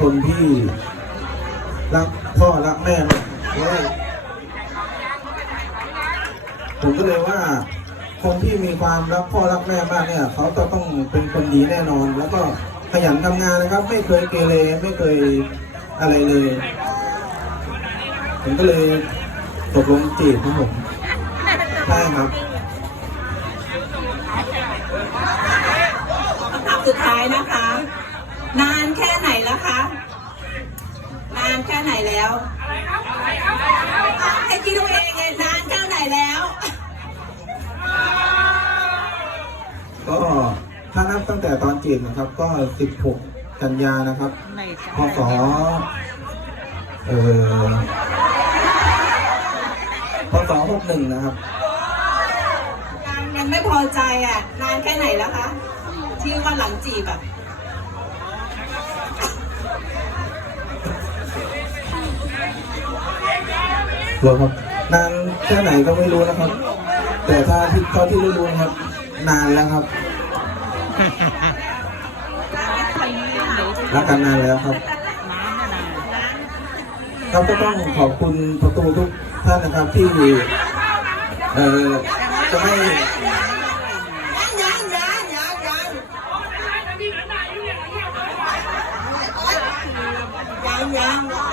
คนที่รักพ่อรักแม่มากเลยผมก็เลยว่า คนที่มีความรักพ่อรักแม่มากเนี่ย เขาจะต้องเป็นคนดีแน่นอน แล้วก็ขยันทำงานนะครับ ไม่เคยเกเรไม่เคยอะไรเลย ผมก็เลยตกลงจีบครับผมใช่ครับคำถามสุดท้ายนะคะ นานแค่ นแล้วคะ นานแค่ไหนแล้วให้คิดดูเองเลยนานแค่ไหนแล้ว ก็ถ้านับตั้งแต่ตอนจีบนะครับ ก็ 16 กันยานะครับพศเอ่อพศ61 นะครับยังยังไม่พอใจอะ นานแค่ไหนแล้วคะ ที่ว่าหลังจีบอะ รอครับนานแค่ไหนก็ไม่รู้นะครับ แต่ถ้าที่เท่าที่รู้ๆนะครับ นานแล้วครับรักกันนานแล้วครับครับก็ต้องขอบคุณประตูทุกท่านนะครับที่เอ่อจะไม่ยังยังยังยังยังยังยัง